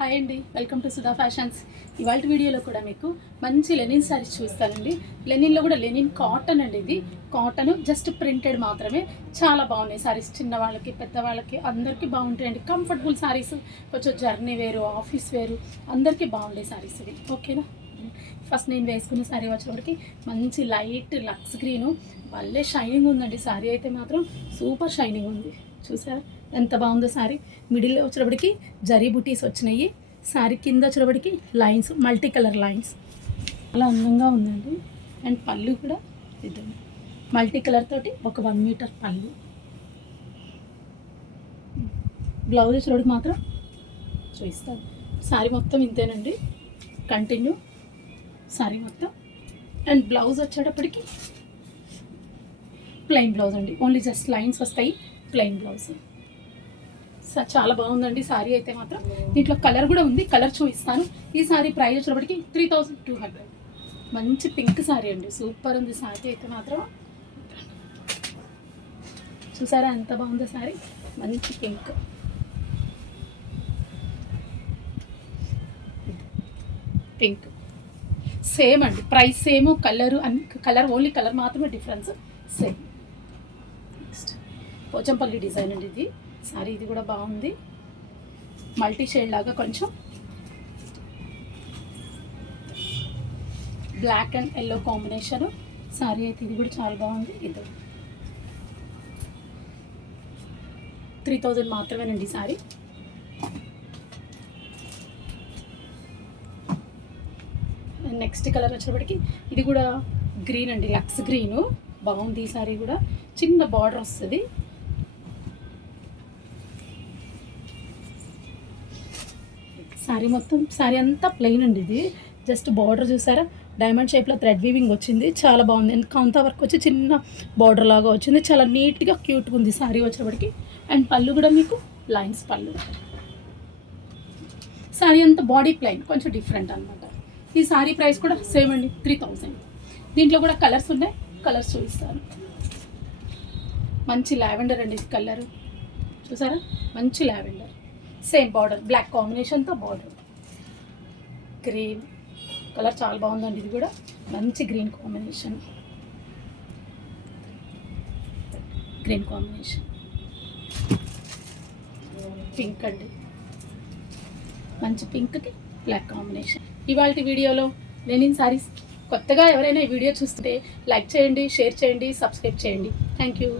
Hi అండి, welcome to Sudha fashions. ఇవాళ వీడియోలో కూడా మీకు మంచి లెనిన్ శారీస్ చూస్తానండి. లెనిన్లో కూడా లెనిన్ కాటన్ అండి. ఇది కాటన్ జస్ట్ ప్రింటెడ్ మాత్రమే. చాలా బాగున్నాయి శారీస్. చిన్నవాళ్ళకి పెద్దవాళ్ళకి అందరికీ బాగుంటాయండి. కంఫర్టబుల్ శారీస్, కొంచెం జర్నీ వేరు, ఆఫీస్ వేరు, అందరికీ బాగుండే శారీస్ ఇవి. ఓకేనా. ఫస్ట్ నేను వేసుకునే శారీ వచ్చేప్పటికి మంచి లైట్ లక్స్ గ్రీను, భలే షైనింగ్ ఉందండి. శారీ అయితే మాత్రం సూపర్ షైనింగ్ ఉంది. చూసారా ఎంత బాగుందో శారీ. మిడిల్లో వచ్చేటప్పటికి జరీ బుటీస్ వచ్చినాయి. శారీ కింద వచ్చేటప్పటికి లైన్స్, మల్టీ కలర్ లైన్స్, అలా అందంగా ఉందండి. అండ్ పళ్ళు కూడా ఇద్దాం మల్టీ కలర్ తోటి ఒక 1 మీటర్ పళ్ళు. బ్లౌజ్ వచ్చేటప్పటికి మాత్రం చూపిస్తాను. శారీ మొత్తం ఇంతేనండి, కంటిన్యూ శారీ మొత్తం. అండ్ బ్లౌజ్ వచ్చేటప్పటికి ప్లెయిన్ బ్లౌజ్ అండి, ఓన్లీ జస్ట్ లైన్స్ వస్తాయి. Plain blouse. చాలా బాగుందండి శారీ అయితే మాత్రం. దీంట్లో కలర్ కూడా ఉంది, కలర్ చూపిస్తాను. ఈ శారీ ప్రైస్ వచ్చేటప్పటికి 3200. మంచి పింక్ శారీ అండి, సూపర్ ఉంది శారీ అయితే మాత్రం. చూసారా ఎంత బాగుందో శారీ, మంచి పింక్. పింక్ సేమ్ అండి, ప్రైస్ సేమ్, కలరు అన్ని కలర్, ఓన్లీ కలర్ మాత్రమే difference, same. Next Pochampally design అండి ఇది శారీ. ఇది కూడా బాగుంది, మల్టీ షేడ్ లాగా కొంచెం black and yellow combination sari అయితే. ఇది కూడా చాలా బాగుంది. ఇది 3000 మాత్రమేనండి శారీ. నెక్స్ట్ కలర్ వచ్చేటప్పటికి ఇది కూడా గ్రీన్ అండి, లక్స్ గ్రీను, బాగుంది. ఈ శారీ కూడా చిన్న బార్డర్ వస్తుంది. శారీ మొత్తం, శారీ అంతా ప్లెయిన్ అండి. ఇది జస్ట్ బార్డర్ చూసారా, డైమండ్ షేప్లో థ్రెడ్ వీవింగ్ వచ్చింది, చాలా బాగుంది. కాంతా వర్క్ వచ్చి చిన్న బార్డర్ లాగా వచ్చింది, చాలా నీట్గా క్యూట్గా ఉంది శారీ వచ్చేప్పటికి. అండ్ పళ్ళు కూడా మీకు లైన్స్ పళ్ళు. శారీ అంతా బాడీ ప్లెయిన్, కొంచెం డిఫరెంట్ అనమాట. ఈ శారీ ప్రైస్ కూడా సేమ్ అండి, 3000. దీంట్లో కూడా కలర్స్ ఉన్నాయి, కలర్స్ చూపిస్తాను. మంచి లావెండర్ అండి ఇది కలర్, చూసారా మంచి లావెండర్. సేమ్ బార్డర్, బ్లాక్ కాంబినేషన్తో బార్డర్. గ్రీన్ కలర్ చాలా బాగుందండి, ఇది కూడా మంచి green combination. Green combination, pink అండి, మంచి పింక్కి బ్లాక్ కాంబినేషన్. ఇవాళ వీడియోలో లెనిన్ శారీస్. కొత్తగా ఎవరైనా ఈ వీడియో చూస్తుంటే లైక్ చేయండి, షేర్ చేయండి, సబ్స్క్రైబ్ చేయండి. Thank you.